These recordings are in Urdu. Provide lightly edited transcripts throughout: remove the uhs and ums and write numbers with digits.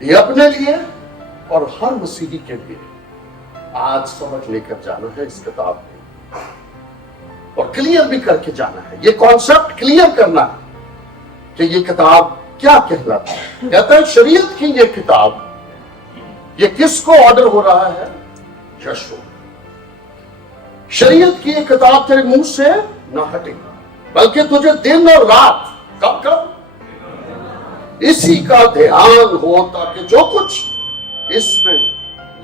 یہ اپنے لیے اور ہر مسیحی کے لیے آج سمجھ لے کر جانا ہے اس کتاب میں، اور کلیئر بھی کر کے جانا ہے، یہ کانسیپٹ کلیئر کرنا ہے کہ یہ کتاب کیا کہلاتا ہے۔ کہتا ہے شریعت کی یہ کتاب، یہ کس کو آرڈر ہو رہا ہے؟ یشوع۔ شریعت کی یہ کتاب تیرے منہ سے نہ ہٹے، بلکہ تجھے دن اور رات کب اسی کا دھیان ہو، تاکہ جو کچھ اس میں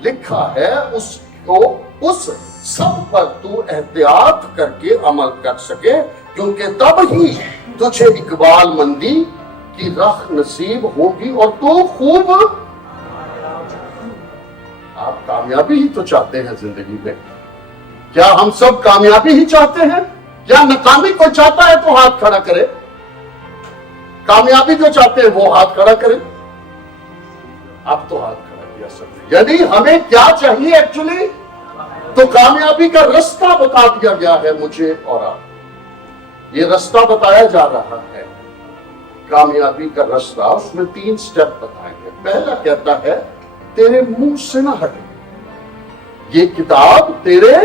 لکھا ہے اس کو اس سب پر تو احتیاط کر کے عمل کر سکے، کیونکہ تب ہی تجھے اقبال مندی کی راہ نصیب ہوگی اور تو خوب۔ آپ کامیابی ہی تو چاہتے ہیں زندگی میں، کیا ہم سب کامیابی ہی چاہتے ہیں؟ کیا ناکامی کو چاہتا ہے تو ہاتھ کھڑا کرے؟ کامیابی جو چاہتے ہیں وہ ہاتھ کھڑا کرے۔ اب تو ہاتھ کھڑا کیا سب، یعنی ہمیں کیا چاہیے ایکچولی؟ تو کامیابی کا رستہ بتا دیا گیا ہے مجھے اور آپ، یہ رستہ بتایا جا رہا ہے کامیابی کا رستہ، اس میں 3 سٹیپ بتائیں گے۔ پہلا کہتا ہے تیرے منہ سے نہ ہٹے، یہ کتاب تیرے،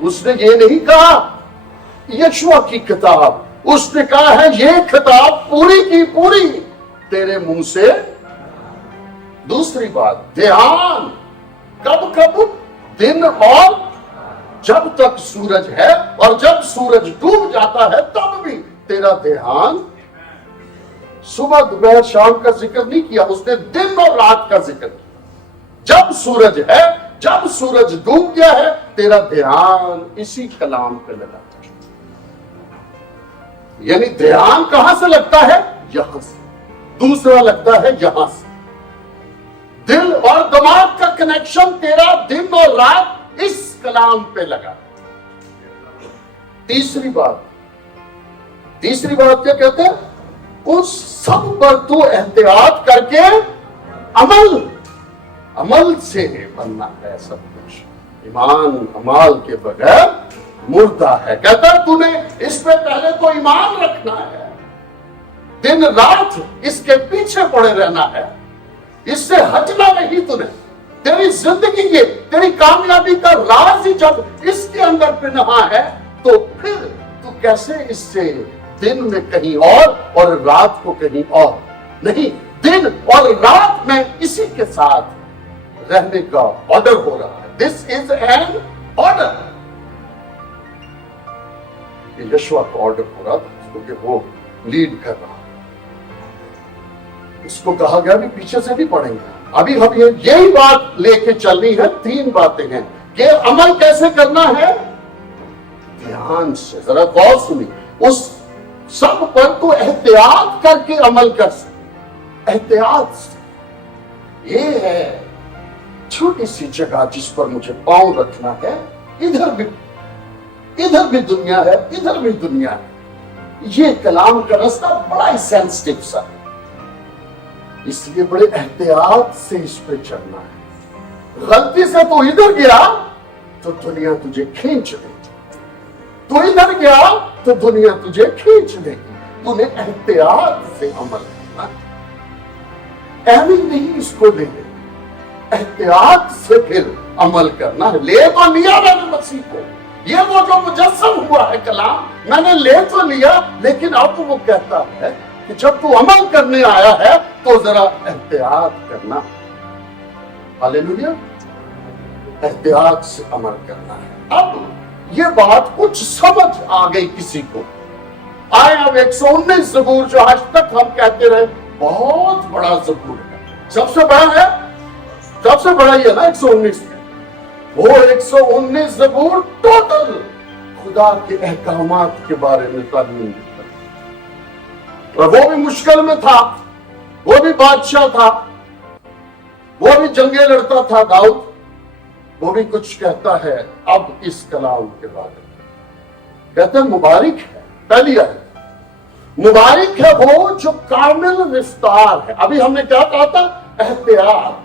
اس نے یہ نہیں کہا یشوع کی کتاب، اس نے کہا ہے یہ کتاب پوری کی پوری تیرے منہ سے۔ دوسری بات، دھیان، کب دن اور جب تک سورج ہے، اور جب سورج ڈوب جاتا ہے تب بھی تیرا دھیان۔ صبح دوپہر شام کا ذکر نہیں کیا، اس نے دن اور رات کا ذکر کیا۔ جب سورج ہے، جب سورج ڈوب گیا ہے، تیرا دھیان اسی کلام پہ لگا۔ یعنی دھیان کہاں سے لگتا ہے؟ یہاں سے۔ دوسرا لگتا ہے یہاں سے۔ دل اور دماغ کا کنیکشن تیرا دن اور رات اس کلام پہ لگا۔ تیسری بات کیا کہتے ہیں؟ اس سب پر تو احتیاط کر کے عمل سے بننا ہے سب کچھ۔ ایمان عمال کے بغیر مردہ ہے۔ کہتا ہے تو نے اس پہ پہلے تو ایمان رکھنا ہے، دن رات اس کے پیچھے پڑے رہنا ہے، اس سے ہٹنا نہیں تو نے۔ تیری زندگی یہ، تیری کامیابی کا راز ہی جب اس کے اندر پنہاں ہے، تو پھر تو کیسے اس سے دن میں کہیں اور رات کو کہیں اور نہیں، دن اور رات میں اسی کے ساتھ رہنے کا آرڈر ہو رہا ہے۔ دس از این آرڈر۔ یشوع کا آرڈر ہو رہا تھا کیونکہ وہ لیڈ کر رہا، اس کو کہا گیا بھی پیچھے سے بھی پڑھیں گے۔ ابھی ہم یہی بات لے کے چلنی ہے۔ 3 باتیں ہیں کہ عمل کیسے کرنا ہے؟ دھیان سے۔ ذرا غور سنی، اس سب پر تو احتیاط کر کے عمل کر سکے۔ احتیاط سے، یہ ہے چھوٹی سی جگہ جس پر مجھے پاؤں رکھنا ہے، ادھر بھی دنیا ہے، ادھر بھی دنیا ہے۔ یہ کلام کا رستہ بڑا ہی سینسٹیو سا ہے، اس لیے بڑے احتیاط سے اس پہ چلنا ہے۔ غلطی سے تو ادھر گیا تو دنیا تجھے کھینچ لے گی، تو ادھر گیا تو دنیا تجھے کھینچ لے گی۔ تو نے احتیاط سے عمل کرنا، ایوی نہیں اس کو لے لے، احتیاط سے پھر عمل کرنا ہے۔ لے تو لیا میں نے مسیح کو، یہ وہ جو مجسم ہوا ہے کلام، میں نے لے تو لیا، لیکن اب وہ کہتا ہے کہ جب تو عمل کرنے آیا ہے تو ذرا احتیاط کرنا۔ ہاللیلویا، احتیاط سے عمل کرنا ہے۔ اب یہ بات کچھ سمجھ آ گئی کسی کو؟ آئے اب 119 زبور جو آج تک ہم کہتے رہے بہت بڑا زبور ہے، سب سے بڑا ہے، سب سے بڑا یہ ہے نا 119 میں۔ وہ 119 زبور ٹوٹل خدا کے احکامات کے بارے میں تعلیم دیتا ہے، اور وہ بھی مشکل میں تھا، وہ بھی بادشاہ تھا، وہ بھی جنگیں لڑتا تھا داؤد، وہ بھی کچھ کہتا ہے اب اس کلام کے بارے میں۔ کہتے ہیں مبارک ہے، پہلی آیت، مبارک ہے وہ جو کامل رفتار ہے۔ ابھی ہم نے کیا کہا تھا؟ احتیاط،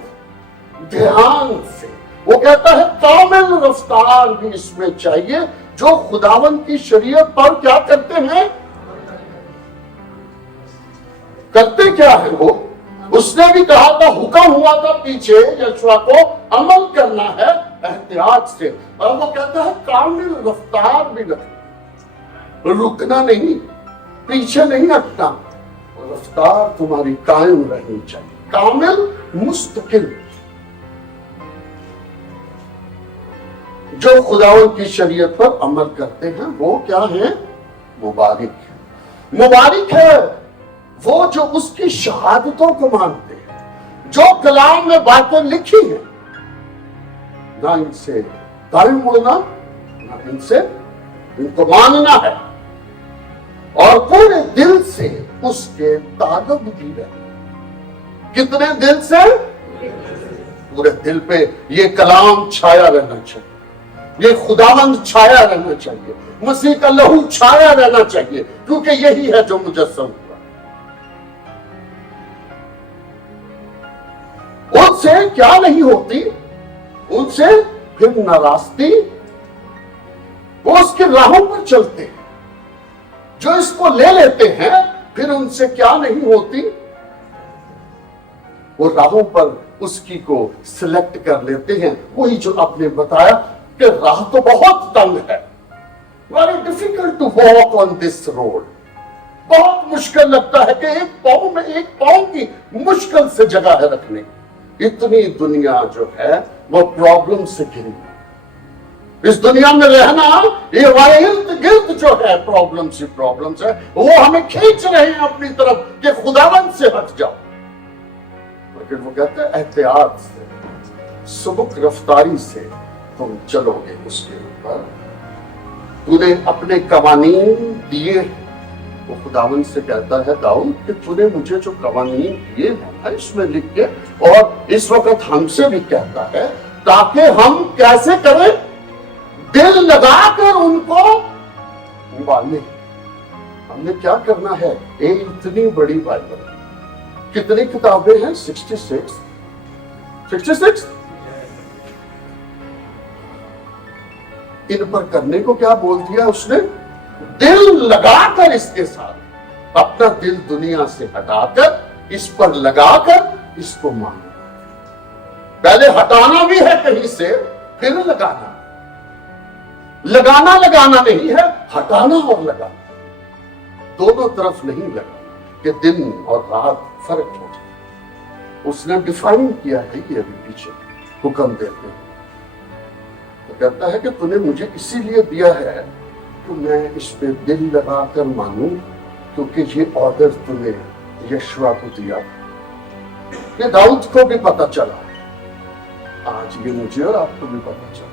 دھیان سے۔ وہ کہتا ہے کامل رفتار بھی اس میں چاہیے، جو خداوند کی شریعت پر کیا کرتے ہیں؟ کرتے کیا ہے وہ؟ اس اس نے بھی کہا تھا, حکم ہوا تھا پیچھے یشوا کو عمل کرنا ہے احتیاط سے, اور وہ کہتا ہے کامل رفتار بھی رکنا نہیں, پیچھے نہیں ہٹنا, رفتار تمہاری قائم رہنی چاہیے, کامل مستقل. جو خداوند کی شریعت پر عمل کرتے ہیں وہ کیا ہیں؟ مبارک ہے. مبارک ہے وہ جو اس کی شہادتوں کو مانتے ہیں, جو کلام میں باتیں لکھی ہیں, نہ ان سے دائیں مڑنا, نہ ان کو ماننا ہے, اور پورے دل سے اس کے طالب بھی رہے. کتنے دل سے؟ پورے دل پہ یہ کلام چھایا رہنا چاہیے, یہ خداوند چھایا رہنا چاہیے, مسیح کا لہو چھایا رہنا چاہیے, کیونکہ یہی ہے جو مجسم ہوا. ان سے کیا نہیں ہوتی, ان سے پھر ناراستی, وہ اس کی راہوں پر چلتے ہیں, جو اس کو لے لیتے ہیں پھر ان سے کیا نہیں ہوتی, وہ راہوں پر اس کی کو سلیکٹ کر لیتے ہیں. وہی جو آپ نے بتایا کہ راہ تو بہت تنگ ہے, very difficult to walk on this road, بہت مشکل لگتا ہے کہ ایک پاؤں میں ایک پاؤں کی مشکل سے جگہ ہے رکھنے. اتنی دنیا جو ہے وہ پرابلم سے گھری, اس دنیا میں رہنا, یہ ہمارے ارد گرد جو ہے پرابلمس ہے, وہ ہمیں کھینچ رہے ہیں اپنی طرف کہ خداوند سے ہٹ جاؤ. لیکن وہ کہتے ہیں احتیاط سے, سبک رفتاری سے تم چلو گے اس کے اوپر. تو نے اپنے قوانین دیے, وہ خداوند سے کہتا ہے داؤد کہ تو نے مجھے جو قوانین دیے ہیں اس میں لکھ کے, اور اس وقت ہم سے بھی کہتا ہے تاکہ ہم کیسے کریں, دل لگا کر ان کو نبھانے. ہم نے کیا کرنا ہے, ایک اتنی بڑی بائبل, کتنی کتابیں ہیں؟ 66. ان پر کرنے کو کیا بول دیا اس نے؟ دل لگا کر اس کے ساتھ, اپنا دل دنیا سے ہٹا کر اس پر لگا کر اس کو ماننا. پہلے ہٹانا بھی ہے کہیں سے, پھر لگانا. لگانا نہیں ہے, ہٹانا اور لگانا, دونوں طرف نہیں لگا کہ دن اور رات فرق ہو جائے. اس نے ڈیفائن کیا ہے یہ ابھی پیچھے حکم دیتے ہیں, تو کہتا ہے کہ تو نے مجھے اسی لیے دیا ہے کہ میں اس پہ دل لگا کر مانوں, کیونکہ یہ آرڈر تو نے یشوا کو دیا. یہ داؤد کو بھی پتا چلا, آج یہ مجھے اور آپ کو بھی پتا چلا.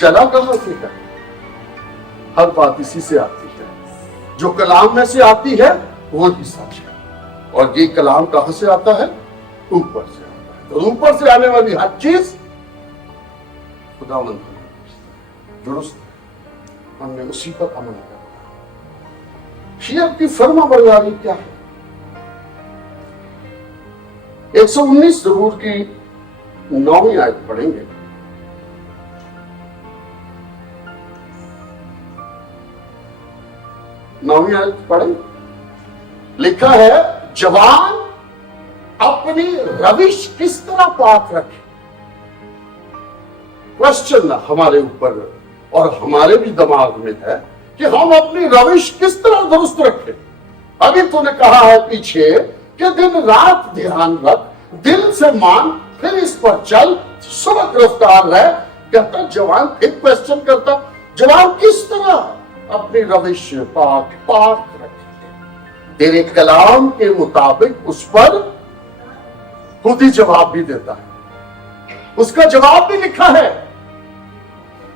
چلا کہاں سے ہے؟ ہر بات اسی سے آتی ہے, جو کلام میں سے آتی ہے وہی سچ ہے. اور یہ کلام کہاں سے آتا ہے؟ اوپر سے آتا ہے. تو اوپر سے آنے والی ہر چیز خداوند درست, ہم نے اسی پر عمل کرنا. شیعہ کی فرما برداری کیا ہے؟ 119 زبور کی 9ویں آیت پڑھیں گے. نویں آیت پڑھیں. لکھا ہے جوان اپنی روش کس طرح پاک رکھے. کوشچن ہمارے اوپر اور ہمارے بھی دماغ میں ہے کہ ہم اپنی روش کس طرح درست رکھیں. ابھی تو نے کہا ہے پیچھے کہ دن رات دھیان رکھ, دل سے مان, پھر اس پر چل, سبک رفتار رہ. کہتا جوان, پھر کوشچن کرتا جوان کس طرح اپنی روش پاک رکھے. تیرے کلام کے مطابق اس پر خود ہی جواب بھی دیتا ہے. اس کا جواب بھی لکھا ہے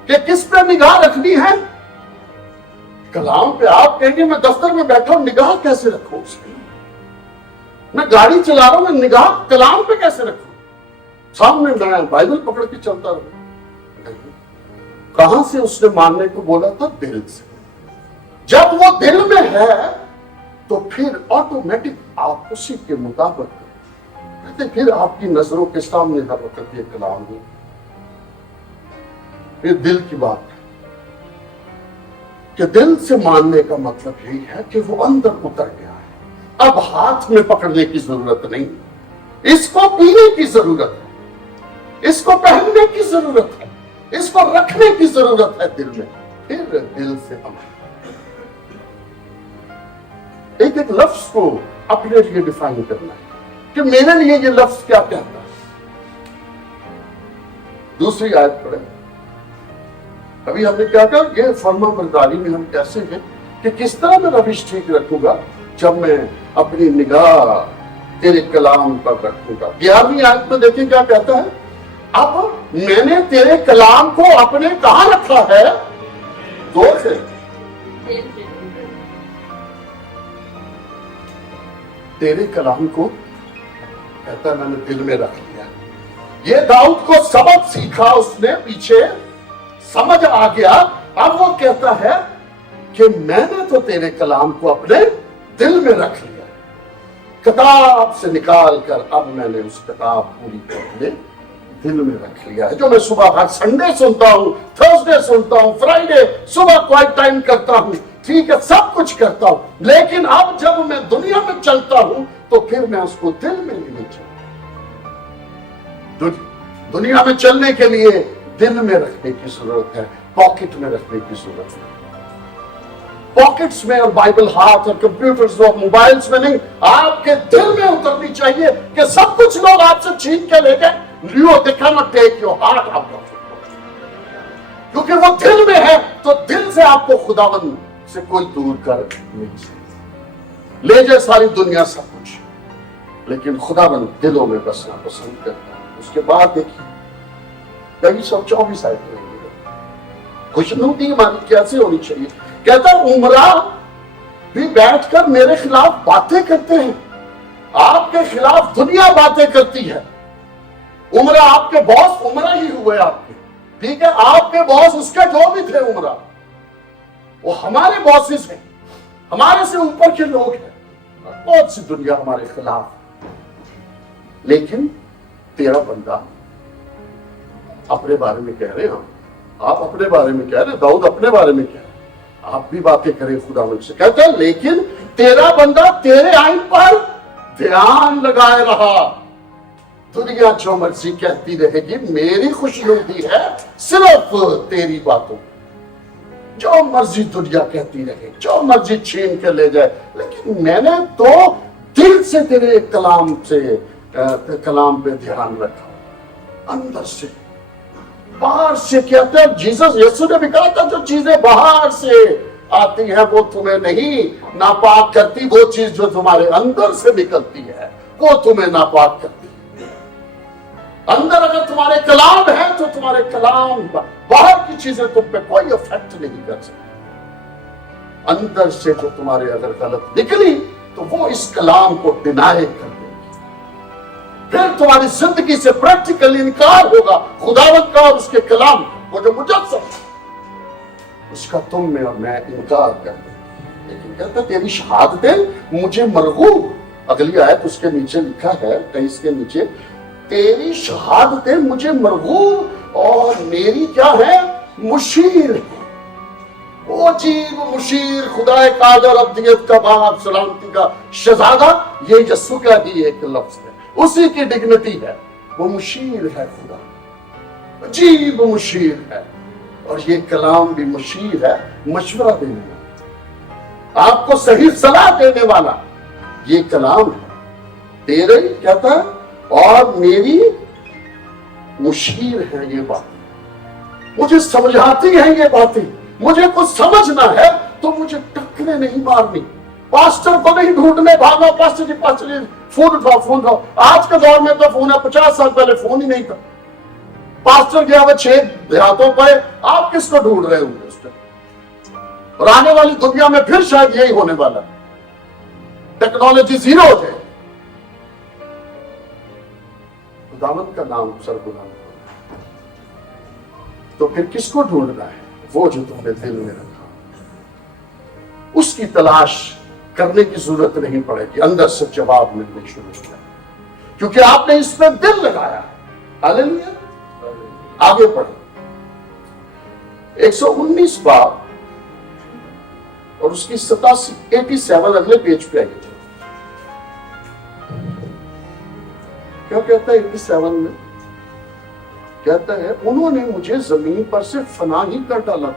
کہ کس پہ نگاہ رکھنی ہے. کلام پہ آپ کہیں گے میں دفتر میں بیٹھا ہوں, نگاہ کیسے رکھوں اس پہ؟ میں گاڑی چلا رہا ہوں, میں نگاہ کلام پہ کیسے رکھوں؟ سامنے میں بائبل پکڑ کے چلتا رہوں. نہیں, کہاں سے اس نے ماننے کو بولا تھا؟ دل سے. جب وہ دل میں ہے تو پھر آٹومیٹک آپ اسی کے مطابق کہتے, پھر آپ کی نظروں کے سامنے ہر وقت یہ کلام ہے. پھر دل کی بات ہے کہ دل سے ماننے کا مطلب یہی ہے کہ وہ اندر اتر گیا ہے, اب ہاتھ میں پکڑنے کی ضرورت نہیں، اس کو پینے کی ضرورت ہے، اس کو پہننے کی ضرورت ہے، اس کو رکھنے کی ضرورت ہے دل میں، پھر دل سے عمل۔ ایک ایک لفظ کو اپنے لیے ڈیفائن کرنا ہے کہ میرے لیے یہ لفظ کیا کہتا ہے۔ دوسری آیت پڑھیں۔ ابھی ہم نے کیا کہا یہ فرما برداری میں ہم کیسے ہیں کہ کس طرح میں روش ٹھیک رکھوں گا جب میں اپنی نگاہ تیرے کلام پر رکھوں گا۔ 11ویں آیت میں دیکھیں کیا کہتا ہے، اب میں نے تیرے کلام کو اپنے کہاں رکھا ہے؟ دور سے تیرے کلام کو کہتا ہے میں نے دل میں رکھ لیا۔ یہ داؤد کو سبق سیکھا، اس نے پیچھے سمجھ آ گیا، اب وہ کہتا ہے کہ میں نے تو تیرے کلام کو اپنے دل میں رکھ لیا، کتاب سے نکال کر اب میں نے اس کتاب پوری کو اپنے دل میں رکھ لیا ہے، جو میں صبح ہر سنڈے سنتا ہوں، تھرسڈے سنتا ہوں، فرائیڈے صبح کوائٹ ٹائم کرتا ہوں، ٹھیک ہے سب کچھ کرتا ہوں، لیکن اب جب میں دنیا میں چلتا ہوں تو پھر میں اس کو دل میں نہیں چلتا۔ دنیا میں چلنے کے لیے دل میں رکھنے کی ضرورت ہے، پاکٹ میں رکھنے کی ضرورت ہے۔ پاکٹس میں اور بائبل ہاتھ اور کمپیوٹرز اور موبائلز میں نہیں، آپ کے دل میں اترنی چاہیے کہ سب کچھ لوگ آپ سے چھین کے لے گئے، they cannot take your heart out of it، کیونکہ وہ دل میں ہے تو دل سے آپ کو خداوند سے کوئی دور کر نہیں سکتا۔ لے جائے ساری دنیا سب کچھ، لیکن خداوند دلوں میں بسنا پسند کرتا ہے۔ اس کے بعد دیکھیے 2324 آیت میں خوشنودی ہماری کیسے ہونی چاہیے، کہتا عمرہ بھی بیٹھ کر میرے خلاف باتیں کرتے ہیں، آپ کے خلاف دنیا باتیں کرتی ہے۔ عمرہ آپ کے باس عمرہ ہی ہوئے آپ کے، ٹھیک ہے، آپ کے باس اس کے جو بھی تھے عمرہ، وہ ہمارے باسز ہیں، ہمارے سے اوپر کے لوگ ہیں، بہت سی دنیا ہمارے خلاف، لیکن تیرا بندہ اپنے بارے میں کہہ رہے ہیں، آپ اپنے بارے میں کہہ رہے ہیں، داؤد اپنے بارے میں کہہ رہے ہیں، آپ بھی باتیں کریں خداوند سے، کہتا ہے لیکن تیرا بندہ تیرے آئین پر دھیان لگائے رہا۔ دنیا جو مرضی کہتی رہے گی، میری خوشنودی ہے صرف تیری باتوں، جو مرضی دنیا کہتی رہے، جو مرضی چھین کے لے جائے، لیکن میں نے تو دل سے تیرے کلام پہ دھیان رکھا، اندر سے، باہر سے کہتے ہیں۔ جیسس یسوع نے بھی کہا تھا جو چیزیں باہر سے آتی ہیں وہ تمہیں نہیں ناپاک کرتی، وہ چیز جو تمہارے اندر سے نکلتی ہے وہ تمہیں ناپاک کرتی ہے۔ اندر اگر تمہارے کلام ہے تو تمہارے کلام باہر کی چیزیں تم پہ کوئی افیکٹ نہیں کر سکتی۔ اندر سے جو تمہارے اگر غلط نکلی تو وہ اس کلام کو ڈینائی کر دے گی، پھر تمہاری زندگی سے پریکٹیکل انکار ہوگا خداوند کا اور اس کے کلام، وہ جو مجسم اس کا تم میں اور میں انکار کر دیں۔ لیکن کہتا تیری شہادتیں مجھے مرغوب، اگلی آیت اس کے نیچے لکھا ہے 23 کے نیچے، تیری شہادتیں مجھے مرغوب اور میری کیا ہے؟ مشیر ہے۔ وہ عجیب مشیر، خدا قادر ابدیت کا باپ، سلامتی کا شہزادہ، یہ یسوع کا ہی ایک لفظ ہے، اسی کی ڈگنیٹی ہے، وہ مشیر ہے، خدا عجیب مشیر ہے، اور یہ کلام بھی مشیر ہے، مشورہ دینے والا، آپ کو صحیح صلاح دینے والا یہ کلام ہے۔ تیرے کہتا ہے اور میری مشیر ہے یہ بات، مجھے سمجھاتی ہیں یہ باتیں، مجھے کچھ سمجھنا ہے تو مجھے ٹکرے نہیں مارنی، پاسٹر کو نہیں ڈھونڈنے بھاگا، پاسٹر جی فون اٹھاؤ۔ آج کے دور میں تو فون ہے، 50 سال پہلے فون ہی نہیں تھا، پاسٹر گیا وہ 6 دیہاتوں پہ، آپ کس کو ڈھونڈ رہے ہوں گے اس پہ؟ اور آنے والی دنیا میں پھر شاید یہی ہونے والا، ٹیکنالوجی زیرو ہو جائے، خداوند کا نام سربلند تو پھر کس کو ڈھونڈنا ہے؟ وہ جو تم نے دل میں رکھا، اس کی تلاش کرنے کی ضرورت نہیں پڑے گی، اندر سے جواب ملنے شروع ہو جائے، کیونکہ آپ نے اس پہ دل لگایا۔ ہاللیلویا۔ آگے پڑھیں 119 باب اور اس کی 87 اگلے پیج پہ آئیے۔ کہتا ہے 87 میں؟ کہتا ہے انہوں نے مجھے زمین پر سے فنا ہی کر ڈالا.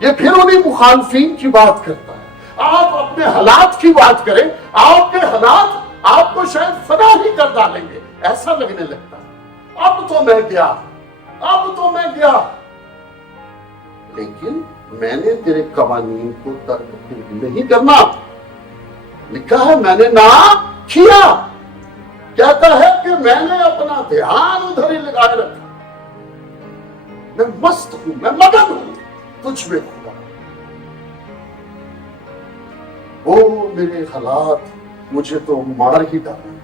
یہ پھر انہیں مخالفین کی بات کرتا ہے. آپ اپنے حالات کی بات کریں, آپ کے حالات آپ کو شاید فنا ہی کر ڈالیں گے, ایسا لگنے لگتا ہے. اب تو میں گیا, اب تو میں گیا, لیکن میں نے تیرے قوانین کو ترک نہیں کرنا. لکھا ہے میں نے نہ کیا. کہتا ہے کہ میں نے اپنا دھیان ادھر ہی لگائے رکھا. میں مست ہوں, میں مگن ہوں تجھ میں خدا. وہ میرے حالات مجھے تو مار ہی ڈالے.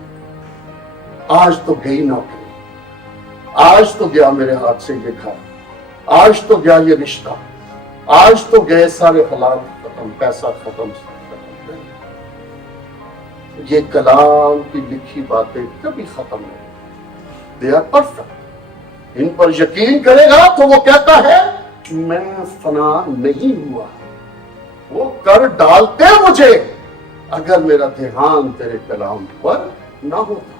آج تو گئی نوکری, آج تو گیا میرے ہاتھ سے یہ گھر, آج تو گیا یہ رشتہ, آج تو گئے سارے حالات ختم, پیسہ ختم. یہ کلام کی لکھی باتیں کبھی ختم نہیں. They are perfect. ان پر یقین کرے گا تو وہ کہتا ہے میں فنا نہیں ہوا. وہ کر ڈالتے مجھے اگر میرا دھیان تیرے کلام پر نہ ہوتا.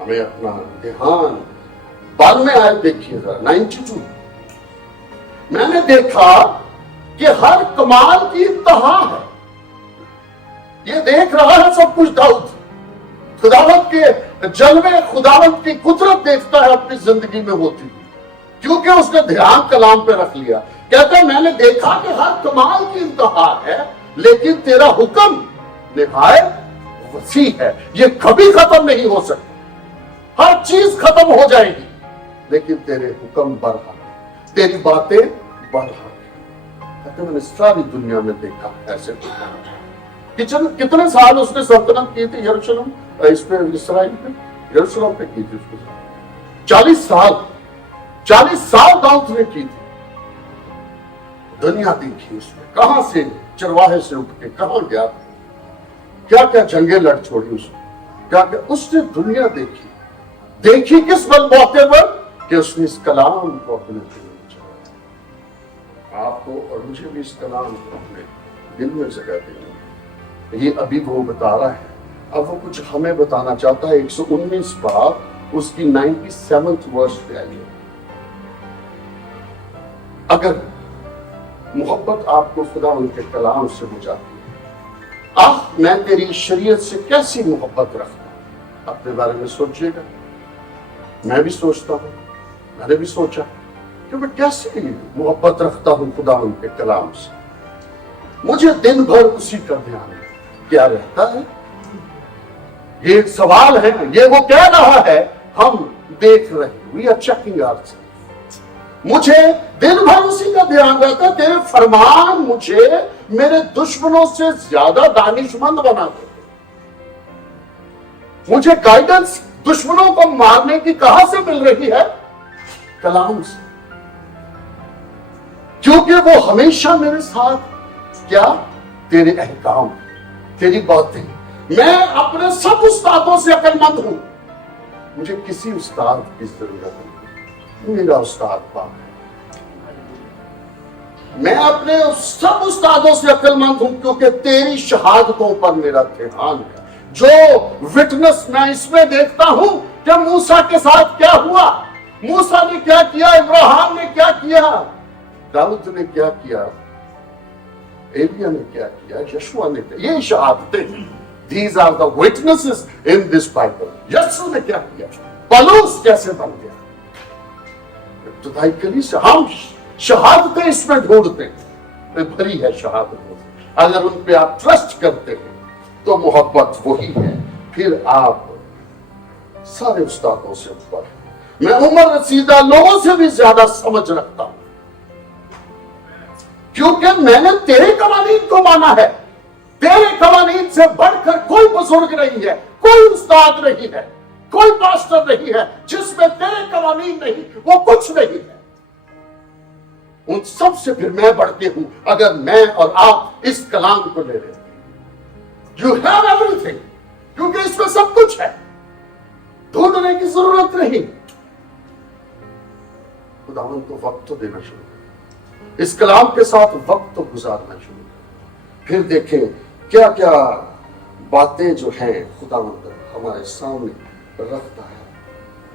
ہمیں اپنا دھیان بعد میں آئے دیکھیے ذرا 92. میں نے دیکھا کہ ہر کمال کی انتہا ہے. یہ دیکھ رہا ہے سب کچھ داؤد. خداوند کے جلوے, خداوند کی قدرت دیکھتا ہے اپنی زندگی میں ہوتی, کیونکہ اس نے دھیان کلام پہ رکھ لیا. کہتا ہے میں نے دیکھا کہ ہر کمال کی انتہا ہے, لیکن تیرا حکم نہایت وسیع ہے. یہ کبھی ختم نہیں ہو سکتا. ہر چیز ختم ہو جائے گی, لیکن تیرے حکم برحق, تیری باتیں برحق. کہتے میں نے ساری دنیا میں دیکھا ایسے. کتنے سال اس نے سلطنت کی تھی یروشلم, اس پہ اسرائیل پہ, یروشلم پہ کی تھی اس کو 40 سال. 40 سال داؤد نے کی تھی. دنیا دیکھی اس نے, کہاں سے چرواہے سے اٹھ کے کہاں گیا, کیا کیا جنگیں لڑ چھوڑی اس نے, کیا کیا اس نے دنیا دیکھی. دیکھی کس بل موقع پر کہ اس نے اس کلام کو اپنے دل میں جگہ. آپ کو اور مجھے بھی اس کلام کو اپنے دل میں جگہ دینی. یہ ابھی وہ بتا رہا ہے, اب وہ کچھ ہمیں بتانا چاہتا ہے. 119 باب اس کی 97 ورس پہ آئیے. اگر محبت آپ کو خدا ان کے کلام سے ہو جاتی ہے, میں تیری شریعت سے کیسی محبت رکھتا ہوں, اپنے بارے میں سوچیے گا. میں بھی سوچتا ہوں, میں نے بھی سوچا کہ میں کیسی محبت رکھتا ہوں خدا ان کے کلام سے. مجھے دن بھر اسی کا دھیان ہے. کیا رہتا ہے, یہ ایک سوال ہے. یہ وہ کہہ رہا ہے, ہم دیکھ رہے ہیں, we are checking ourselves. مجھے دن بھر اسی کا دھیان رہتا ہے. تیرے فرمان مجھے میرے دشمنوں سے زیادہ دانش مند بنا دیتے. مجھے گائیڈنس دشمنوں کو مارنے کی کہاں سے مل رہی ہے؟ کلام سے. کیونکہ وہ ہمیشہ میرے ساتھ کیا, تیرے احکام, تیری باتیں. میں اپنے سب استادوں سے عقل مند ہوں. مجھے کسی استاد کی ضرورت نہیں, میرا استاد پاک ہے. میں اپنے سب استادوں سے عقل مند ہوں کیونکہ تیری شہادتوں پر میرا دھیان ہے. جو وٹنس میں اس میں دیکھتا ہوں کہ موسیٰ کے ساتھ کیا ہوا, موسیٰ نے کیا کیا, ابراہیم نے کیا کیا, داؤد نے کیا کیا, ایلیا نے کیا کیا, یشوع نے کیا. یہ شہادتیں ہیں. These are the witnesses in this Bible. یسوع نے کیا کیا, پولس کیسے بن گیا. ابتدائی کلیسا, ہم شہادتیں اس میں ڈھونڈتے ہیں, بھری ہے شہادتوں. اگر ان پہ آپ ٹرسٹ کرتے ہیں تو محبت وہی ہے. پھر آپ سارے استادوں سے اوپر. میں عمر رسیدہ لوگوں سے بھی زیادہ سمجھ رکھتا ہوں کیونکہ میں نے تیرے قوانین کو مانا ہے. تیرے قوانین سے بڑھ کر کوئی بزرگ نہیں ہے, کوئی استاد نہیں ہے, کوئی پاسٹر نہیں ہے جس میں تیرے قوانین نہیں, وہ کچھ نہیں ہے. ان سب سے پھر میں بڑھتے ہوں اگر میں اور آپ اس کلام کو لے رہے ہیں. You have everything, کیونکہ اس میں سب کچھ ہے, ڈھونڈنے کی ضرورت نہیں. خداوند کو وقت تو دینا شروع کریں, اس کلام کے ساتھ وقت تو گزارنا شروع کریں. پھر دیکھیں کیا کیا باتیں جو ہیں خداوند ہمارے سامنے رکھتا ہے.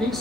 30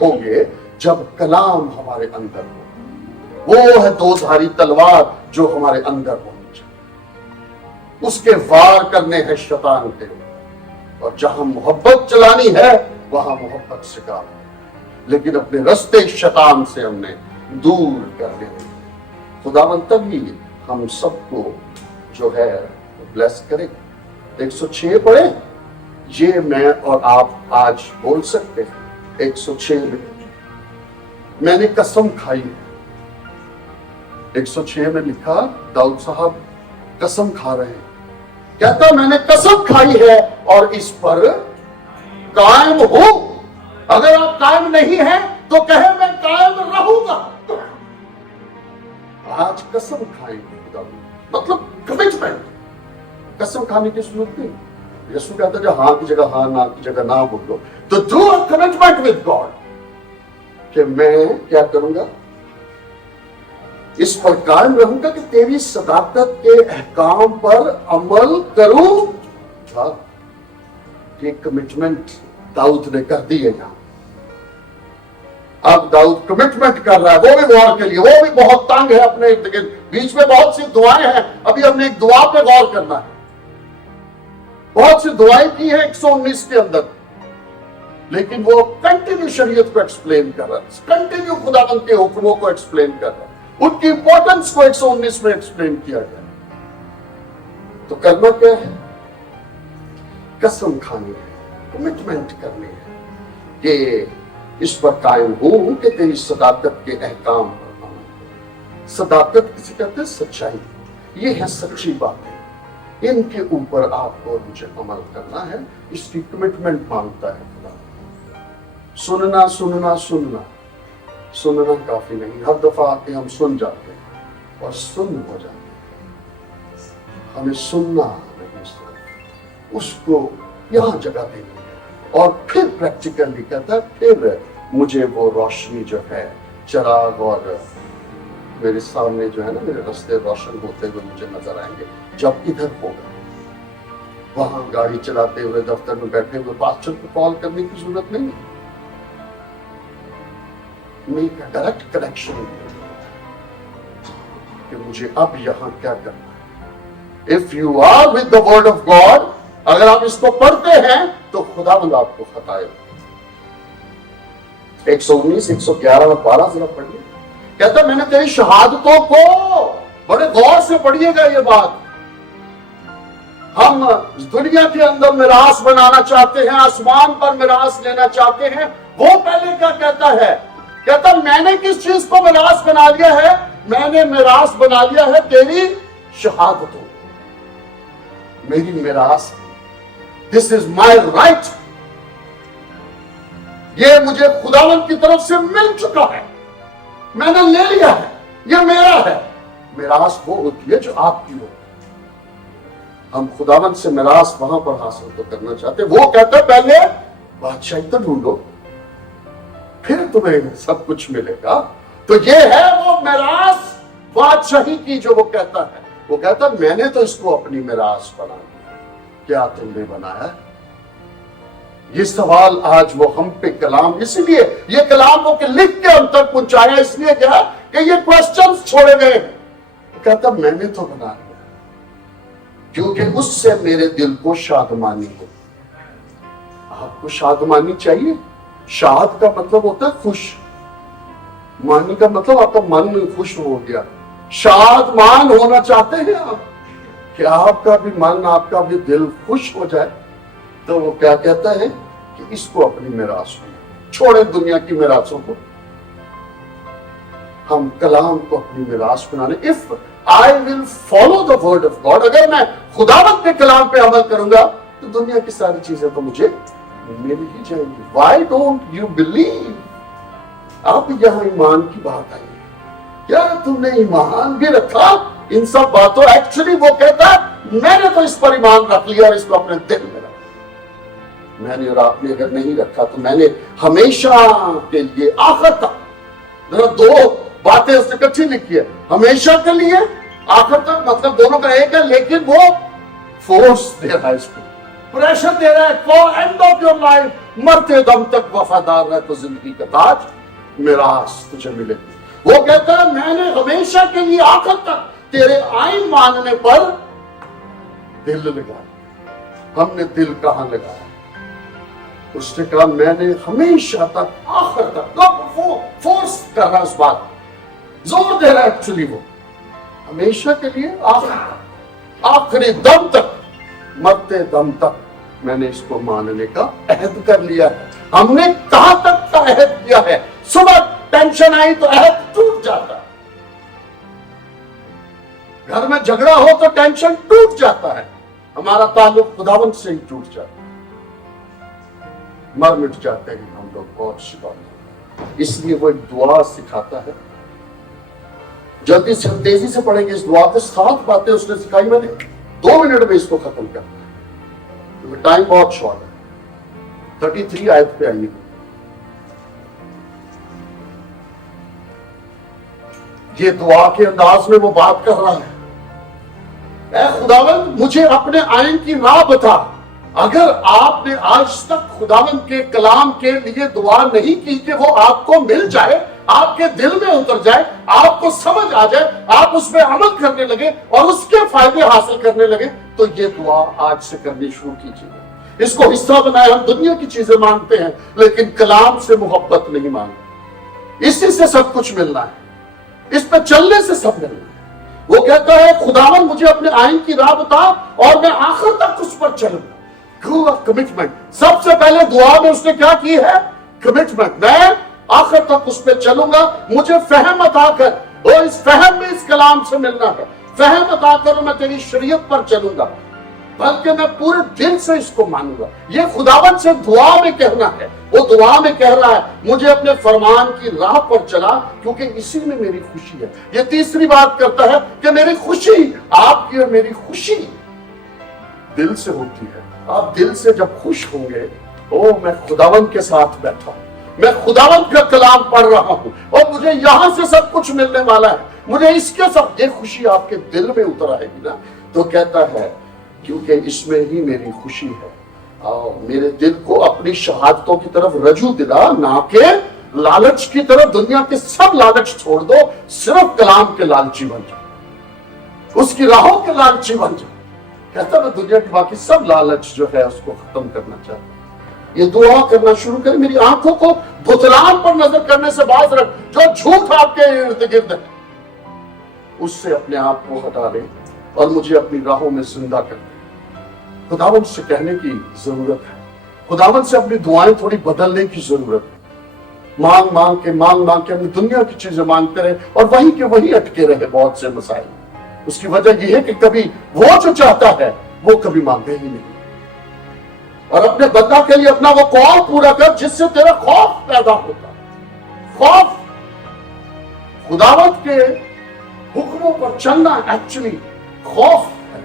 ہوں گے جب کلام ہمارے اندر ہو. وہ ہے دو دھاری تلوار جو ہمارے اندر ہونی چاہیے. اس کے وار کرنے ہیں شیطان کے, اور جہاں محبت چلانی ہے وہاں محبت سکھا, لیکن اپنے رستے شیطان سے ہم نے دور کر دینے. خداوند تبھی ہم سب کو جو ہے بلیس کرے. 106 پڑھے, یہ میں اور آپ آج بول سکتے ہیں. 106 میں نے قسم کھائی. 106 میں لکھا داؤد صاحب قسم کھا رہے ہیں. کہتا میں نے قسم کھائی ہے اور اس پر قائم ہوں. اگر آپ قائم نہیں ہیں تو کہے میں قائم رہوں گا. آج قسم کھائیں گے خدا, مطلب کمٹمنٹ. قسم کھانے کی ضرورت نہیں. یسوع کہتا ہے جو ہاں کی جگہ ہاں, نہ کی جگہ نہ بولو. تو do a commitment with God کہ میں کیا کروں گا, اس پر قائم رہوں گا کہ تیری صداقت کے احکام پر عمل کروں گا. یہ کمٹمنٹ داؤد نے کر دی ہے یہاں. اب داؤد کمٹمنٹ کر رہا ہے, وہ بھی غور کے لیے. وہ بھی بہت تنگ ہے اپنے بیچ میں بہت سی دعائیں ہیں. ابھی ہم نے ایک دعا پہ غور کرنا ہے. بہت سی دعائیں کی ہیں 119 کے اندر, لیکن وہ کنٹینیو شریعت کو ایکسپلین کر رہا ہے, کنٹینیو خداوند کے حکموں کو ایکسپلین کر رہا ہے. ان کی امپورٹنس کو 119 میں ایکسپلین کیا گیا. تو کرنا کیا ہے, قسم کھانی ہے, کمٹمنٹ کرنی ہے کہ اس پر قائم ہوں کہ تیری صداقت کے احکام پر عمل. صداقت کسی کہتے ہیں سچائی. یہ ہے سچی باتیں, ان کے اوپر آپ کو مجھے عمل کرنا ہے. اس کی کمٹمنٹ مانگتا ہے خدا. سننا سننا سننا سننا کافی نہیں. ہر دفعہ آتے ہم سن جاتے ہیں اور سن ہو جاتے ہیں. ہمیں سننا نہیں, اس کو یہاں جگہ دینی ہے. اور پھر پریکٹیکلی کہتا ہے پھر مجھے وہ روشنی جو ہے چراغ, اور میرے سامنے جو ہے نا میرے راستے روشن ہوتے ہوئے مجھے نظر آئیں گے جب ادھر ہوگا. وہاں گاڑی چلاتے ہوئے, دفتر میں بیٹھے ہوئے پاسٹر کو کال کرنے کی ضرورت نہیں. میک اے ڈائریکٹ کنیکشن کہ مجھے اب یہاں کیا کرنا ہے. If you are with the word of God, اگر آپ اس کو پڑھتے ہیں تو خداوند آپ کو خطائے. 119, 111 اور 12 ذرا پڑھیے. کہتا میں نے تیری شہادتوں کو, بڑے غور سے پڑھیے گا یہ بات. ہم دنیا کے اندر میراث بنانا چاہتے ہیں, آسمان پر میراث لینا چاہتے ہیں. وہ پہلے کیا کہتا ہے, کہتا میں نے کس چیز کو میراث بنا لیا ہے, میں نے میراث بنا لیا ہے تیری شہادتوں. میری میراث, دس از مائی رائٹ. یہ مجھے خداوند کی طرف سے مل چکا ہے, میں نے لے لیا ہے, یہ میرا ہے. میراث وہ ہوتی ہے جو آپ کی ہو. ہم خداوند سے میراث وہاں پر حاصل تو کرنا چاہتے. وہ کہتا ہے پہلے بادشاہی تو ڈھونڈو, پھر تمہیں سب کچھ ملے گا. تو یہ ہے وہ میراث بادشاہی کی جو وہ کہتا ہے. وہ کہتا ہے میں نے تو اس کو اپنی میراث بنا دیا, کیا تم نے بنایا؟ یہ سوال آج وہ ہم پہ کلام, اسی لیے یہ کلام وہ کہ لکھ کے ہم تک پہنچایا, اس لیے کیا کہ یہ کوسچنز چھوڑے گئے. کہتا میں نے تو بنا لیا کیونکہ اس سے میرے دل کو شادمانی ہو. آپ کو شادمانی چاہیے. شاد کا مطلب ہوتا ہے خوش, مانی کا مطلب آپ کا من خوش ہو گیا. شاد مان ہونا چاہتے ہیں آپ کہ آپ کا بھی من, آپ کا بھی دل خوش ہو جائے. تو وہ کیا کہتا ہے کہ اس کو اپنی میراث بنا. چھوڑے دنیا کی میراثوں کو, ہم کلام کو اپنی میراث بنانے. If I will follow the word of God, اگر میں خداوند کے کلام پہ عمل کروں گا تو دنیا کی ساری چیزیں تو مجھے مل ہی جائیں گی. Why don't you believe? آپ یہاں ایمان کی بات آئی, کیا تم نے ایمان بھی رکھا ان سب باتوں؟ ایکچولی وہ کہتا ہے میں نے تو اس پر ایمان رکھ لیا اور اس کو اپنے دل میں رکھ لیا. میں نے اور آپ نے اگر نہیں رکھا تو میں نے ہمیشہ کے لیے, آخر تک, ذرا دو باتیں اس نے اکٹھی لکھی ہے, ہمیشہ کے لیے آخر تک, مطلب دونوں کا ایک ہے, لیکن وہ فورس دے رہا ہے, اس کو پریشر دے رہا ہے. For end of your life, مرتے دم تک وفادار رہ تو زندگی کا تاج میراث تجھے ملے. وہ کہتا ہے میں نے ہمیشہ کے لیے آخر تک تیرے آئین ماننے پر دل لگایا. ہم نے دل کہاں لگایا؟ اس نے کہا میں نے ہمیشہ تک آخر تک. فورس کر رہا اس بات، زور دے رہا ہے ایکچولی. وہ ہمیشہ کے لیے آخری دم تک، مرتے دم تک میں نے اس کو ماننے کا عہد کر لیا ہے. ہم نے کہاں تک کا عہد کیا ہے؟ صبح ٹینشن آئی تو عہد ٹوٹ جاتا ہے، گھر میں جھگڑا ہو تو ٹینشن ٹوٹ جاتا ہے. ہمارا تعلق خداوند سے ہی ٹوٹ جاتا ہے، مر مٹ جاتے ہیں ہم لوگ. بہت سی بات، اس لیے وہ ایک دعا سکھاتا ہے. جلدی سے ہم تیزی سے پڑھیں گے اس دعا کے. 7 باتیں اس نے سکھائی. میں نے 2 منٹ میں اس کو ختم کرنا ہے کیونکہ ٹائم بہت شارٹ ہے. 33 آیت پہ آئیے. یہ دعا کے انداز میں وہ بات کر رہا ہے، اے خداوند مجھے اپنے آئین کی راہ بتا. اگر آپ نے آج تک خداوند کے کلام کے لیے دعا نہیں کی کہ وہ آپ کو مل جائے، آپ کے دل میں اتر جائے، آپ کو سمجھ آ جائے، آپ اس میں عمل کرنے لگے اور اس کے فائدے حاصل کرنے لگے، تو یہ دعا آج سے کرنی شروع کیجیے. اس کو حصہ بنائے. ہم دنیا کی چیزیں مانگتے ہیں لیکن کلام سے محبت نہیں مانگتے. اسی سے سب کچھ ملنا ہے، اس پہ چلنے سے سب ملنا ہے. وہ کہتا ہے خداوند مجھے اپنے آئین کی راہ بتا اور میں آخر تک اس پر چلوں. کمٹمنٹ. سب سے پہلے دعا میں اس نے کیا کی ہے؟ کمٹمنٹ. میں آخر تک اس پہ چلوں گا. مجھے فہم عطا کر، اور اس فہم میں اس کلام سے ملنا ہے. فہم عطا کر میں تیری شریعت پر چلوں گا، بلکہ میں پورے دل سے اس کو مانوں گا. یہ خداوند سے دعا میں کہنا ہے. وہ دعا میں کہہ رہا ہے مجھے اپنے فرمان کی راہ پر چلا کیونکہ اسی میں میری خوشی ہے. یہ تیسری بات کرتا ہے کہ میری خوشی، آپ کی اور میری خوشی دل سے ہوتی ہے. آپ دل سے جب خوش ہوں گے، میں خداوند کے ساتھ بیٹھا ہوں، میں خداوند کا کلام پڑھ رہا ہوں اور مجھے یہاں سے سب کچھ ملنے والا ہے، مجھے اس کے ساتھ یہ خوشی آپ کے دل میں اتر آئے گی نا. تو کہتا ہے کیونکہ اس میں ہی میری خوشی ہے. میرے دل کو اپنی شہادتوں کی طرف رجوع دلا، نہ کہ لالچ کی طرف. دنیا کے سب لالچ چھوڑ دو، صرف کلام کے لالچی بن جاؤ، اس کی راہوں کے لالچی بن جاؤ. کہتا میں دنیا کی باقی سب لالچ جو ہے اس کو ختم کرنا چاہتا ہوں. یہ دعا کرنا شروع کریں. میری آنکھوں کو بتلان پر نظر کرنے سے باز رکھ. جو جھوٹ آپ کے ارد گرد ہے اس سے اپنے آپ کو ہٹا لیں اور مجھے اپنی راہوں میں زندہ کر دیں. خداوند سے کہنے کی ضرورت ہے. خداوند سے اپنی دعائیں تھوڑی بدلنے کی ضرورت ہے. مانگ مانگ کے اپنی دنیا کی چیزیں مانگتے رہے اور وہیں کے وہیں اٹکے رہے بہت سے مسائل. اس کی وجہ یہ ہے کہ کبھی وہ جو چاہتا ہے وہ کبھی مانگے ہی نہیں. اور اپنے بندہ کے لیے اپنا وہ قول پورا کر جس سے تیرا خوف پیدا ہوتا. خوف خداوند کے حکموں پر چلنا ایکچولی خوف ہے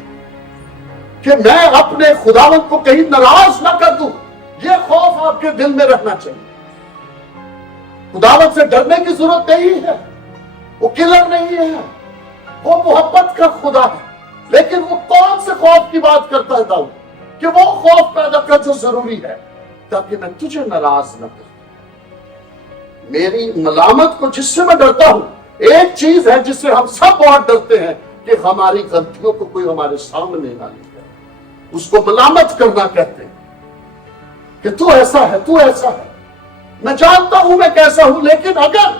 کہ میں اپنے خداوند کو کہیں ناراض نہ کر دوں. یہ خوف آپ کے دل میں رہنا چاہیے. خداوند سے ڈرنے کی ضرورت نہیں ہے، وہ کلر نہیں ہے، وہ محبت کا خدا ہے. لیکن وہ کون سے خوف کی بات کرتا ہے داؤد؟ کہ وہ خوف پیدا کر جو ضروری ہے تاکہ میں تجھے ناراض نہ کروں. میری ملامت کو جس سے میں ڈرتا ہوں، ایک چیز ہے جس سے ہم سب بہت ڈرتے ہیں کہ ہماری غلطیوں کو کوئی ہمارے سامنے نہ لے جائے. اس کو ملامت کرنا کہتے ہیں کہ تو ایسا ہے، تو ایسا ہے. میں جانتا ہوں میں کیسا ہوں، لیکن اگر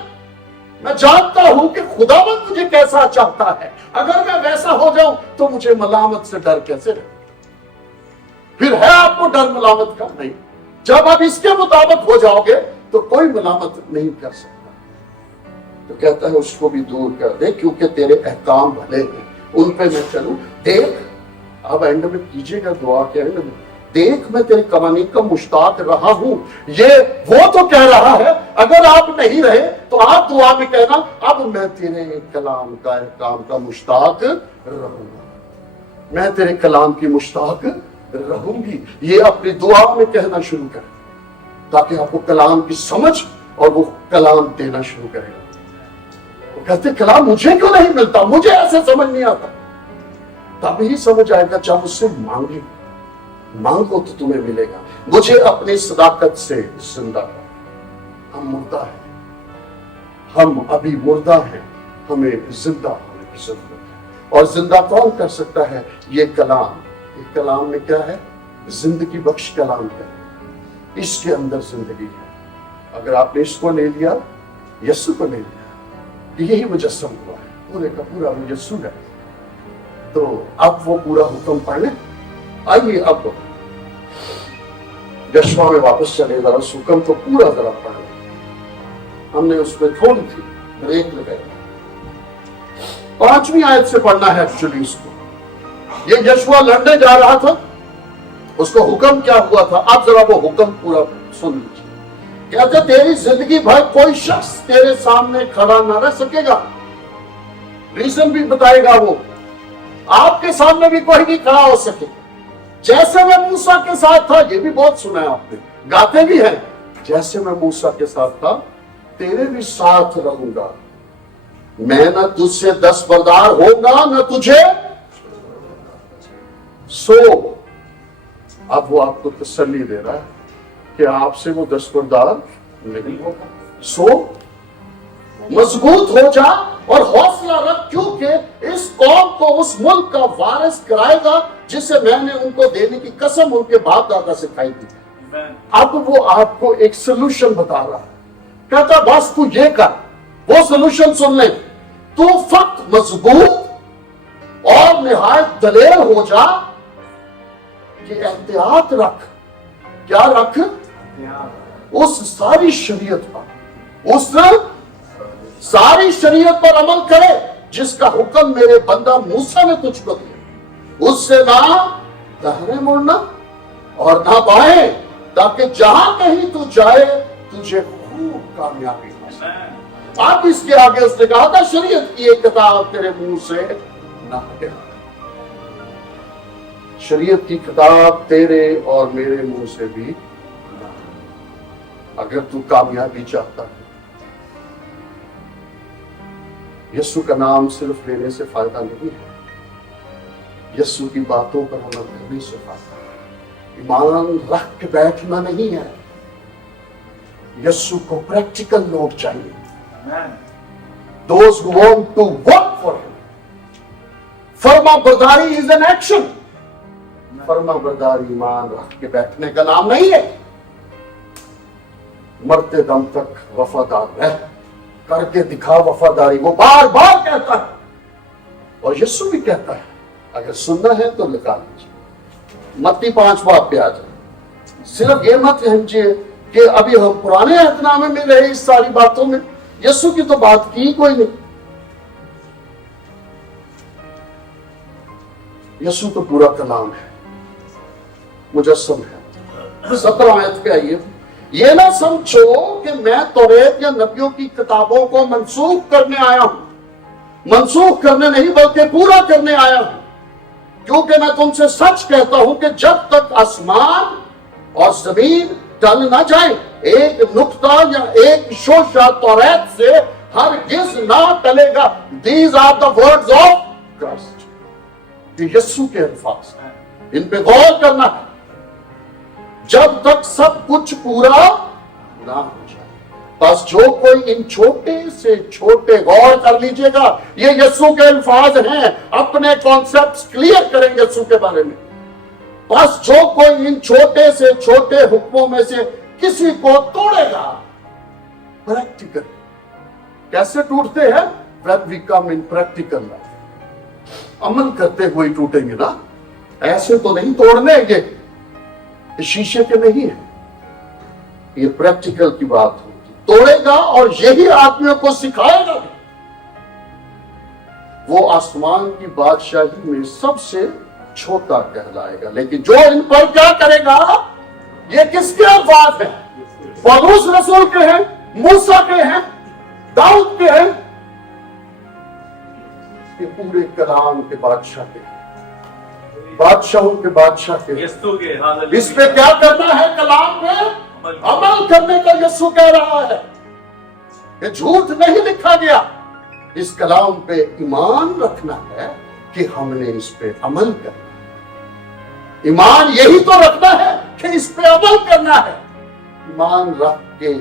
میں جانتا ہوں کہ خداوند مجھے کیسا چاہتا ہے، اگر میں ویسا ہو جاؤں تو مجھے ملامت سے ڈر کیسے رہے؟ پھر ہے آپ کو ڈر ملامت کا؟ نہیں. جب آپ اس کے مطابق ہو جاؤ گے تو کوئی ملامت نہیں کر سکتا. تو کہتا ہے اس کو بھی دور کر دے کیونکہ تیرے احکام بھلے ہیں، ان پہ میں چلوں. دیکھ، اب اینڈ میں کیجئے گا دعا کے اینڈ میں، دیکھ میں تیرے قوانین کا مشتاق رہا ہوں. یہ وہ تو کہہ رہا ہے. اگر آپ نہیں رہے تو آپ دعا میں کہنا اب میں تیرے کلام کا احکام کا مشتاق رہوں گا، میں تیرے کلام کی مشتاق رہوں گی. یہ اپنی دعا میں کہنا شروع کریں تاکہ آپ کو کلام کی سمجھ اور وہ کلام دینا شروع کرے. وہ کہتے کلام مجھے کیوں نہیں ملتا، مجھے ایسے سمجھ نہیں آتا. تب ہی سمجھ آئے گا جب اس سے مانگے. مانگو تو تمہیں ملے گا. مجھے اپنی صداقت سے زندہ کر۔ ہم مردہ ہیں، ہم ابھی مردہ ہیں، ہمیں زندہ ہونے کی ضرورت ہے۔ اور زندہ کون کر سکتا ہے؟ یہ کلام۔ یہ کلام میں کیا ہے؟ زندگی بخش کلام ہے، اس کے اندر زندگی ہے۔ اگر آپ نے اس کو لے لیا، یسوع کو لے لیا، یہی مجسم ہوا ہے، پورے کا پورا مجسم ہے، تو اب وہ پورا حکم پڑھ لیں۔ آئیے اب یشوع میں واپس چلے، ذرا اس حکم کو پورا ذرا پڑھ لیں۔ ہم نے اس میں تھوڑی سی بریک لگائی، 5ویں آیت سے پڑھنا ہے ایکچولی اس کو۔ یہ یشوع لڑنے جا رہا تھا، اس کو حکم کیا ہوا تھا، اب ذرا وہ حکم پورا سن لیجیے۔ کہتا تیری زندگی بھر کوئی شخص تیرے سامنے کھڑا نہ رہ سکے گا۔ ریزن بھی بتائے گا وہ، آپ کے سامنے بھی کوئی نہیں کھڑا ہو سکے۔ جیسے میں موسیٰ کے ساتھ تھا، یہ بھی بہت سنا ہے آپ نے، گاتے بھی ہیں، جیسے میں موسیٰ کے ساتھ تھا تیرے بھی ساتھ رہوں گا، میں نہ تجھ سے دستبردار ہوں گا نہ تجھے۔ سو اب وہ آپ کو تسلی دے رہا ہے کہ آپ سے وہ دستبردار نہیں ہوگا۔ سو مضبوط ہو جا اور حوصلہ رکھ، کیونکہ اس قوم کو اس ملک کا وارث کرائے گا جسے میں نے ان کو دینے کی قسم ان کے باپ دادا سے کھائی تھی۔ اب وہ آپ کو ایک سلوشن بتا رہا ہے، کہتا بس تو یہ کر، وہ سلوشن سن لیں، تو فقط مضبوط اور نہایت دلیر ہو جا کہ احتیاط رکھ۔ کیا رکھ؟ اس ساری شریعت پر، اس ساری شریعت پر عمل کرے جس کا حکم میرے بندہ موسیٰ نے تجھ کو دیا، اس سے نہ داہنے مڑنا اور نہ بائیں، تاکہ جہاں کہیں تو جائے تجھے خوب کامیابی حاصل۔ اب اس کے آگے اس نے کہا تھا شریعت کی ایک کتاب تیرے منہ سے نہ ہٹے، شریعت کی کتاب تیرے اور میرے منہ سے بھی نہ ہٹے۔ اگر تو کامیابی چاہتا ہے، یسوع کا نام صرف لینے سے فائدہ نہیں ہے، یسوع کی باتوں پر عمل کرنے سے فائدہ ہے۔ ایمان رکھ کے بیٹھنا نہیں ہے، یسوع کو پریکٹیکل لوگ چاہیے۔ Those who want to work for him. فرما برداری is an action. فرما برداری ایمان رکھ کے بیٹھنے کا نام نہیں ہے۔ مرتے دم تک وفادار رہ، کر کے دکھا وفاداری، وہ بار بار کہتا ہے، اور یسوع بھی کہتا ہے اگر سننا ہے تو لکھا لیجیے۔ متی 5 باب پہ آ جائے۔ صرف یہ مت سمجھیے کہ ابھی ہم پرانے عہد نامے میں رہے اس ساری باتوں میں، یسوع کی تو بات کی کوئی نہیں۔ یسوع تو پورا کلام ہے، مجسم ہے۔ 17 آیت پہ آئیے۔ یہ نہ سمجھو کہ میں توریت یا نبیوں کی کتابوں کو منسوخ کرنے آیا ہوں، منسوخ کرنے نہیں بلکہ پورا کرنے آیا ہوں، کیونکہ میں تم سے سچ کہتا ہوں کہ جب تک آسمان اور زمین ٹل نہ جائیں، ایک نقطہ یا ایک شوشہ توریت سے ہرگز نہ ٹلے گا۔ These are the words of Christ۔ یہ یسوع کے الفاظ ہیں، ان پہ غور کرنا ہے جب تک سب کچھ پورا نہ ہو جائے۔ بس جو کوئی ان چھوٹے سے چھوٹے، غور کر لیجئے گا، یہ یسوع کے الفاظ ہیں، اپنے کانسیپٹس کلیئر کریں یسوع کے بارے میں۔ بس جو کوئی ان چھوٹے سے چھوٹے حکموں میں سے کسی کو توڑے گا، پریکٹیکل کیسے ٹوٹتے ہیں؟ when we come in practical life، عمل کرتے ہوئے ٹوٹیں گے نا، ایسے تو نہیں توڑنے یہ شیشے کے نہیں ہے، یہ پریکٹیکل کی بات ہوگی۔ توڑے گا اور یہی آدمیوں کو سکھائے گا، وہ آسمان کی بادشاہی میں سب سے چھوٹا کہلائے گا۔ لیکن جو ان پر کیا کرے گا، یہ کس کے الفاظ ہیں؟ پولس رسول کے ہیں، موسیٰ کے ہیں، داؤد کے ہیں، یہ پورے کلام کے بادشاہ کے، بادشاہوں کے بادشاہ کے۔ اس پہ کیا کرنا ہے؟ کلام پہ عمل کرنے کا یسوع کہہ رہا ہے، یہ جھوٹ نہیں لکھا گیا۔ اس کلام پہ ایمان رکھنا ہے کہ ہم نے اس پہ عمل کرنا ہے۔ ایمان یہی تو رکھنا ہے کہ اس پہ عمل کرنا ہے، ایمان رکھ کے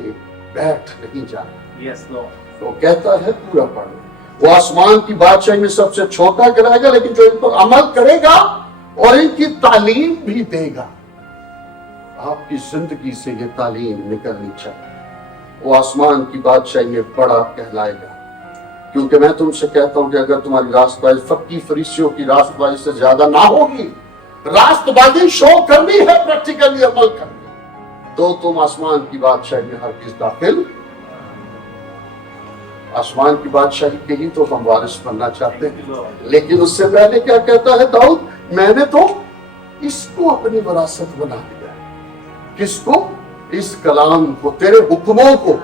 بیٹھ نہیں جانا۔ Yes, Lord. وہ کہتا ہے پورا پڑھو، وہ آسمان کی بادشاہی میں سب سے چھوٹا کرائے گا، لیکن جو ان پر عمل کرے گا اور ان کی تعلیم بھی دے گا، آپ کی زندگی سے یہ تعلیم نکلنی چاہیے، وہ آسمان کی بادشاہی میں بڑا کہلائے گا۔ کیونکہ میں تم سے کہتا ہوں کہ اگر تمہاری راست بازی فقی فریسیوں کی راست بازی سے زیادہ نہ ہوگی، راست بازی شو کرنی ہے، پریکٹیکلی عمل کرنی، تو تم آسمان کی بادشاہی میں ہرگز داخل۔ آسمان کی بادشاہی کے ہی تو ہم وارث بننا چاہتے ہیں، لیکن اس سے پہلے کیا کہتا ہے داؤد؟ میں نے تو اس کو اپنی وراثت بنا لیا۔ کس کو؟ اس کلام کو، تیرے حکموں کو۔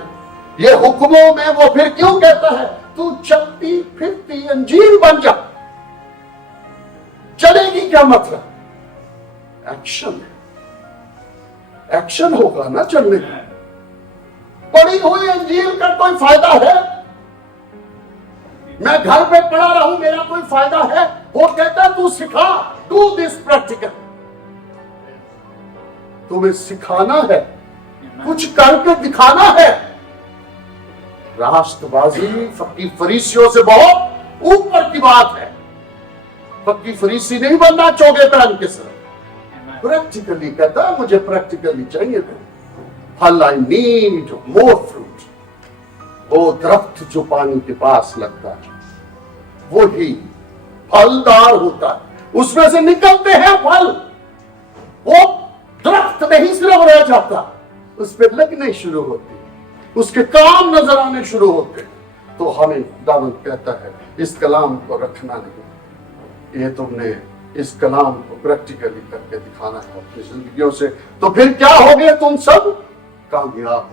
یہ حکموں میں وہ پھر کیوں کہتا ہے تو چلتی پھرتی انجیل بن جا؟ چلے گی کیا مطلب؟ ایکشن ہے، ایکشن ہوگا نا چلنے کا۔ پڑھی ہوئی انجیل کا کوئی فائدہ ہے؟ میں گھر پہ پڑھا رہا ہوں، میرا کوئی فائدہ ہے؟ وہ کہتا ہے تو سکھا، ڈو دس پریکٹیکل۔ تمہیں سکھانا ہے، کچھ کر کے دکھانا ہے۔ راست بازی فقی فریسیوں سے بہت اوپر کی بات ہے۔ فقی فریسی نہیں بننا چوگے پہن کے سر، پریکٹیکلی کہتا ہے مجھے پریکٹیکلی چاہیے تھا پھل، آئی نیڈ مور فروٹ۔ وہ درخت جو پانی کے پاس لگتا ہے وہی پھلدار ہوتا ہے، اس میں سے نکلتے ہیں پھل۔ وہ درخت نہیں صرف رہ جاتا، اس پہ لگنے شروع ہوتے، اس کے کام نظر آنے شروع ہوتے۔ تو ہمیں خداوند کہتا ہے اس کلام کو رکھنا نہیں، یہ تم نے اس کلام کو پریکٹیکلی کر کے دکھانا ہے اپنی زندگیوں سے۔ تو پھر کیا ہوگے تم سب؟ کامیاب۔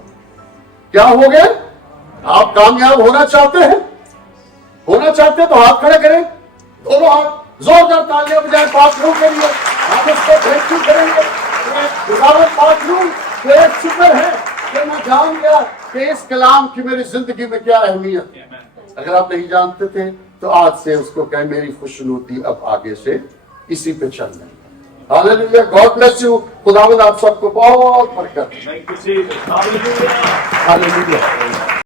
کیا ہوگے؟ آپ کامیاب ہونا چاہتے ہیں؟ ہونا چاہتے ہیں تو ہاتھ کھڑے کریں، دونوں ہاتھ زوردار تالیاں بجائیں پاک روح کے لیے۔ ہم اس کو بہتری کریں گے۔ خداوند پاک روح کہ ایک شکر ہے کہ میں جان گیا کہ اس کلام کی میری زندگی میں کیا اہمیت ہے۔ اگر آپ نہیں جانتے تھے تو آج سے اس کو کہیں میری خوشنودی اب آگے سے اسی پہ چل رہی ہے۔ ہاللیلویا، گاڈ بلیس یو۔ خداوند آپ سب کو بہت برکت۔ Thank you, Jesus. Hallelujah. ہاللیلویا۔